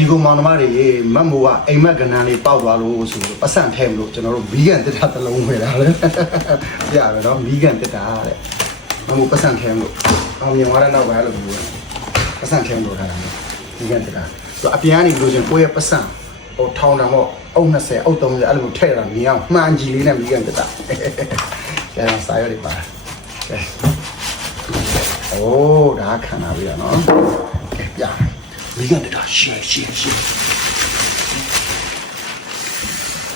ဒီကောင်မောင်နှမတွေမတ်မိုးကအိမ်မက်ကနန်းလေးပေါက်သွားလို့ဆိုလို့ပတ်စံထဲမလို့ကျွန်တော်တို့မီးကန်တစ်တာတစ်လုံးဝယ်တာလေပြရမယ်နော်မီးကန်တစ်တာတဲ့မတ်မိုးပတ်စံထဲမလို့အောင်မြင်သွားတဲ့နောက်ပဲအဲ့လိုမျိုးပတ်စံထဲမလို့ထားတာမီးကန်တစ်တာဆိုအပြန်ကနေလို့ရှင်ကိုယ့်ရဲ့ပတ်စံဟိုထောင်းတာပေါ့အုပ်20အုပ်30အဲ့လိုထည့်တာမြင်အောင်မှန်ကြည့်လေးနဲ့မီးကန်တစ်တာကျန်စာရွက်တွေပါကဲโอ้ဒါခံလာပြီနော်ကဲပြ မီးကန်တစ်တာရှေ့ရှေ့ရှေ့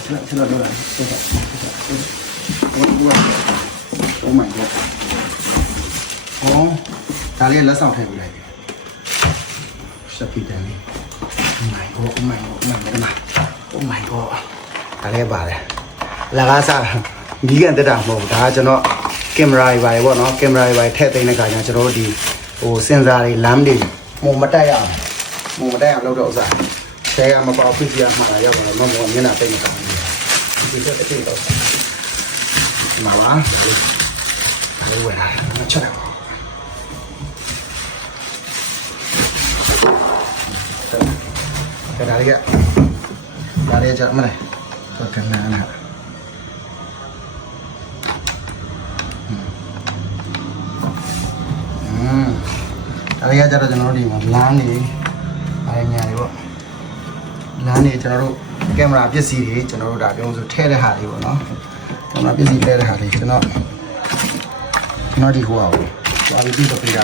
Sila, sila doon. Sila, sila. Oh, oh my god. Oh, ဒါလေးလက်ဆောင်ထည့်ပေးလိုက်ပြီ။စပီတန်လေး Oh my god, oh my god, oh my god. Oh my god. ဒါလေးပါတယ်။လကားစားမီးကန်တက်တာမဟုတ်ဘူး။ဒါကကျွန်တော်ကင်မရာတွေပါတယ်ပေါ့နော်။ကင်မရာတွေပါတယ်ထည့်သိမ်းတဲ့ခါကျကျွန်တော်တို့ဒီဟိုစင်ဆာတွေလမ်းတွေပုံမတက်ရအောင်။ ပုံမတက်အောင်လုပ်တော့ဥစား။ဆဲကမပေါဖြစ်ပြမှာရောက်တော့မမောမျက်နှာပိတ်မကောင်းဘူး။ဒီတော့အဖြစ်တော့မှာပါဘယ်ဝယ်လာလဲချ တော့ကနန်းနာอืมဒါလေးကကြတော့ကျွန်တော်တို့ဒီမှာလမ်းနေအားညာတွေပေါ့လမ်းနေကျွန်တော်တို့ကင်မရာပစ္စည်းတွေကျွန်တော်တို့ဒါပြောဆိုထည့်တဲ့ဟာလေးပေါ့နော်ကင်မရာပစ္စည်းထည့်တဲ့ဟာလေးကျွန်တော်ကျွန်တော်ဒီဟိုအောင်သွားပြီးပြီးတော့ပြတာ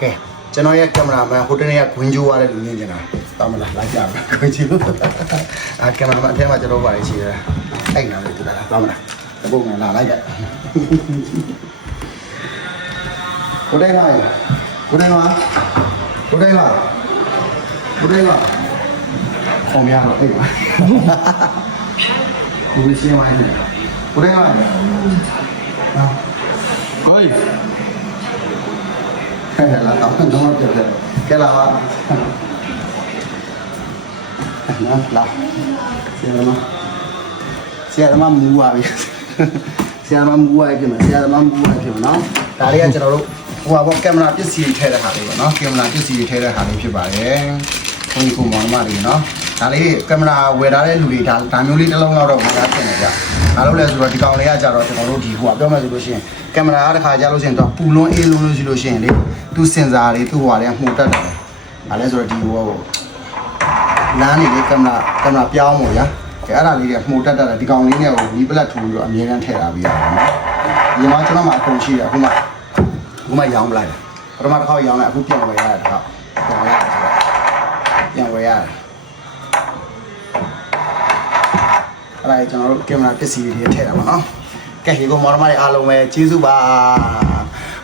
ကဲကျွန်တော်ရဲ့ကင်မရာမန်ဟိုတနေ့ကဂွင်းဂျိုးရတဲ့လူမြင်နေတာတောင်းမလားလိုက်ကြမယ်ခွင့်ချလို့အာကင်မရာမန်အထက်မှာကျွန်တော်ပါလေးရှိတယ်အဲ့နာလေးပြတာတောင်းမလားတပုတ်နဲ့လာလိုက်ကြကိုတိုင်းလာကိုတိုင်းလာကိုတိုင်းလာ ဘယ်တော့ခေါင်းများတော့အိတ်ပါဘယ်ရှင်းပါ့လဲဘယ်တော့ဟာကိုယ်ခဲလာတော့တော့ပြတယ်ကဲလာပါနော်လာဆရာမဆရာမမူပါပြီဆရာမမူပါပြီဆရာမမူပါပြီနော်ဒါလေးကကျွန်တော်တို့ဟိုပါဘောကင်မရာပစ္စည်းထည့်တဲ့ဟာလေးပေါ့နော်ကင်မရာပစ္စည်းထည့်တဲ့ဟာလေးဖြစ်ပါတယ် ခွန်ကြီးကိုမောင်မလေးနော်ဒါလေးကင်မရာဝယ်ထားတဲ့လူတွေဒါဒါမျိုးလေးတစ်လုံးလောက်တော့မရဖြစ်နေကြ။ဘာလို့လဲဆိုတော့ဒီကောင်လေးကကြတော့ကျွန်တော်တို့ဒီဟိုကပြောမှဆိုလို့ရှိရင်ကင်မရာကတစ်ခါကြာလို့ရှိရင်တော့ပူလွန်းအေးလွန်းလို့ရှိလို့ရှိရင်လေသူစင်ဆာတွေသူ့ဟွာတွေကမှုတ်တတ်တယ်။ဘာလဲဆိုတော့ဒီဟိုလမ်းနေလေကင်မရာကင်မရာပြောင်းမို့ဗျာ။အဲအဲ့ဒါလေးတွေမှုတ်တတ်တတ်တယ်ဒီကောင်လေးနဲ့ဟိုနီးပလက်ထိုးပြီးတော့အမြဲတမ်းထည့်ထားပြီးရတယ်နော်။ဒီမှာကျွန်တော်မှအကုန်ရှိတယ်အခုမှအခုမှရောင်းပလိုက်တယ်။ပထမတစ်ခါရောင်းလိုက်အခုပြန်ဝယ်ရတယ်တစ်ခါ ရတယ်အဲ့ဒါကျွန်တော်တို့ကင်မရာပစ္စည်းတွေထည့်တာပါနော်ကဲဒီကောင်မော်ဒမတွေအားလုံးပဲကျေးဇူးပါ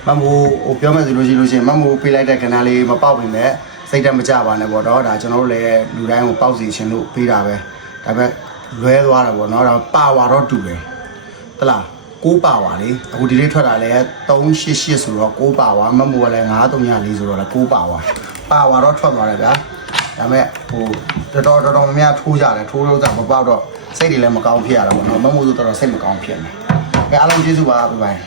မမိုးဟိုပြောမယ်ဆိုလို့ရှိလို့ရှိရင်မမိုးပေးလိုက်တဲ့ကဏ္ဍလေးမပေါက်ပြင်မဲ့စိတ်တက်မကြပါနဲ့ပေါ့တော့ဒါကျွန်တော်တို့လည်းလူတိုင်းကိုပေါက်စီခြင်းလို့ပေးတာပဲဒါပေမဲ့လွဲသွားတာပေါ့နော်ဒါပါဝါတော့တူတယ်ဟလား6ပါဝါလေအခုဒီလေးထွက်တာလဲ388ဆိုတော့6ပါဝါမမိုးကလည်း9304ဆိုတော့လည်း6ပါဝါပါဝါတော့ထွက်သွားတယ်ဗျာ ဒါပေမဲ့ဟိုတော်တော်တော်တော်များများထိုးကြတယ်ထိုးလို့သာမပေါက်တော့စိတ်တွေလည်းမကောင်းဖြစ်ရတာပေါ့နော်မမိုးဆိုတော့စိတ်မကောင်းဖြစ်နေ။ကဲအားလုံးကျေးဇူးပါဘိုင်ဘိုင်